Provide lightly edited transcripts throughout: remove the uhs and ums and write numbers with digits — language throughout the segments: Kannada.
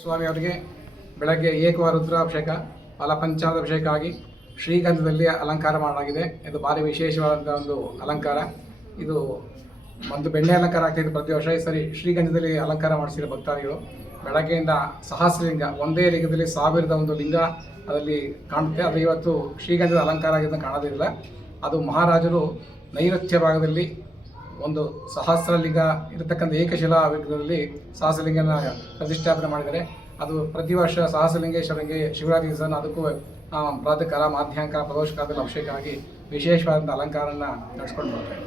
ಸ್ವಾಮಿ ಅವರಿಗೆ ಬೆಳಗ್ಗೆ ಏಕವಾರ ರುದ್ರಾಭಿಷೇಕ ಫಲಪಂಚಾಭಿಷೇಕ ಆಗಿ ಶ್ರೀಗಂಧದಲ್ಲಿ ಅಲಂಕಾರ ಮಾಡಲಾಗಿದೆ. ಇದು ಭಾರಿ ವಿಶೇಷವಾದಂಥ ಒಂದು ಅಲಂಕಾರ. ಇದು ಒಂದು ಬೆಣ್ಣೆ ಅಲಂಕಾರ ಆಗ್ತಾಯಿದೆ ಪ್ರತಿ ವರ್ಷ. ಈ ಸರಿ ಶ್ರೀಗಂಧದಲ್ಲಿ ಅಲಂಕಾರ ಮಾಡಿಸಿದ ಭಕ್ತಾದಿಗಳು ಬೆಳಗ್ಗೆಯಿಂದ ಸಹಸ್ರಲಿಂಗ, ಒಂದೇ ಲಿಂಗದಲ್ಲಿ 1000 ಲಿಂಗ ಅದರಲ್ಲಿ ಕಾಣುತ್ತೆ. ಅದು ಇವತ್ತು ಶ್ರೀಗಂಧದ ಅಲಂಕಾರ ಆಗಿದ್ದನ್ನು ಕಾಣೋದಿಲ್ಲ. ಅದು ಮಹಾರಾಜರು ನೈಋತ್ಯ ಭಾಗದಲ್ಲಿ ಒಂದು ಸಹಸ್ರಲಿಂಗ ಇರತಕ್ಕಂಥ ಏಕಶಿಲಾ ವಿಗ್ರಹದಲ್ಲಿ ಸಹಸ್ರಲಿಂಗನ ಪ್ರತಿಷ್ಠಾಪನೆ ಮಾಡಿದ್ದಾರೆ. ಅದು ಪ್ರತಿ ವರ್ಷ ಸಹಸ್ರಲಿಂಗೇಶ್ವರಂಗೆ ಶಿವರಾತ್ರಿ ದಿವಸ ಅದಕ್ಕೂ ಪ್ರಾತಃ ಕಾಲ, ಮಾಧ್ಯಾಹ್ನ, ಪ್ರದೋಷ ಕಾಲದಲ್ಲಿ ಅಭಿಷೇಕ ಆಗಿ ವಿಶೇಷವಾದಂಥ ಅಲಂಕಾರನ ನಡೆಸ್ಕೊಂಡು ಬರ್ತಾರೆ.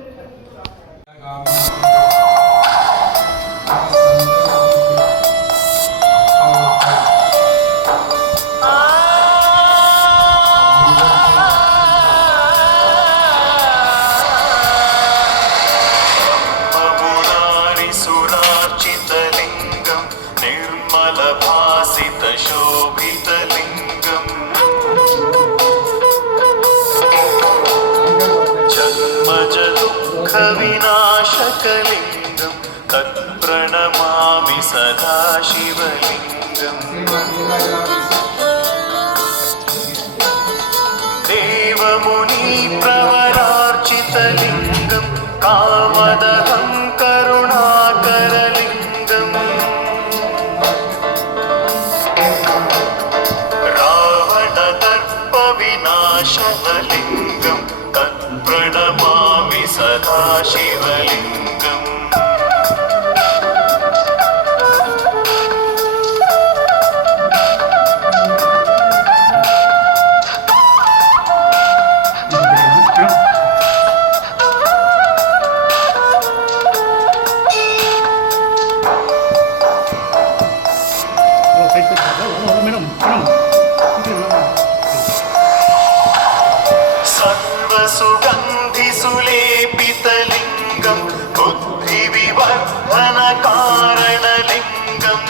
विनाशकलिंगं तत्प्रणमामि सदा शिवलिंगम् देवमुनिप्रवरार्चितलिंगं कामदहं करुणाकरलिंगम् रावणदर्पविनाशनलिंगं तत्प्रणमामि सदा शिवलिंगम् सर्वसुगन्धिसुलेपितलिंगं बुद्धिविवर्धनकारणलिंगम्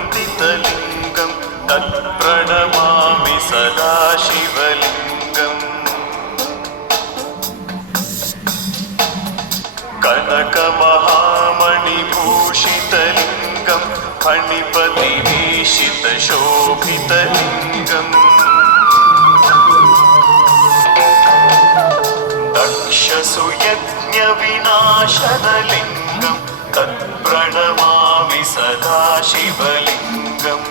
सिद्धसुरासुरवन्दितलिंगं तत्प्रणमामि सदा शिवलिंगम् कनकमहामणिभूषितलिंगं फणिपतिवेशितशोभितलिंगम् दक्षसुयज्ञविनाशनलिंगं तत्प्रणमामि सदा शिवलिंगम्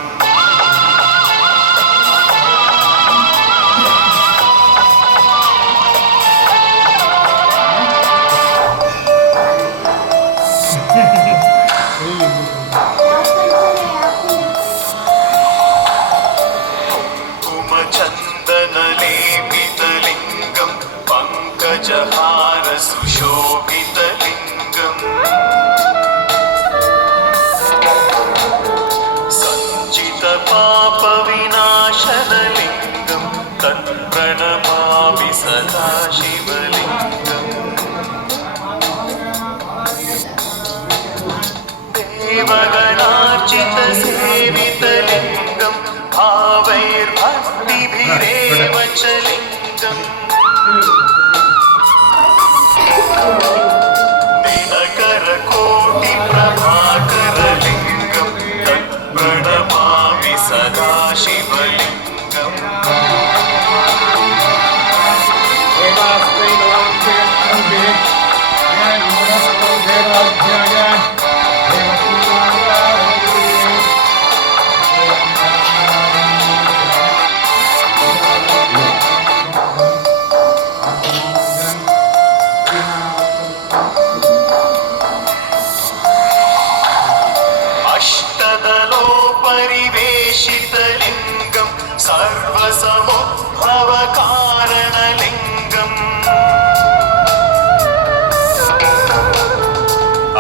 चन्दनलेपितलिंगं पङ्कजहारसुशोभितलिंगम् सञ्चितपापविनाशनलिंगं तत्प्रणमामि सदा शिवलिंगम् देवगणार्चितसेवितलिंगं भावैर्भक्तिभिरेव च लिंगम् दिनकरकोटिप्रभाकरलिंगं तत्प्रणमामि सदा शिवलिंगम् अष्टदलोपरिवेशितलिंगं सर्वसमुद्भवकारणलिंगम्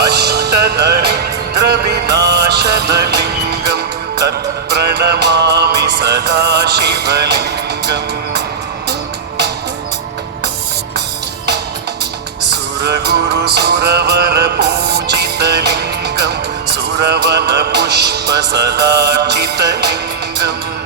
अष्टदरिद्रविनाशनलिंगं तत्प्रणमामि सदा शिवलिंगम् सुरगुरुसुरवरपूजितलिंगं सुरवनपुष्पसदार्चितलिंगम्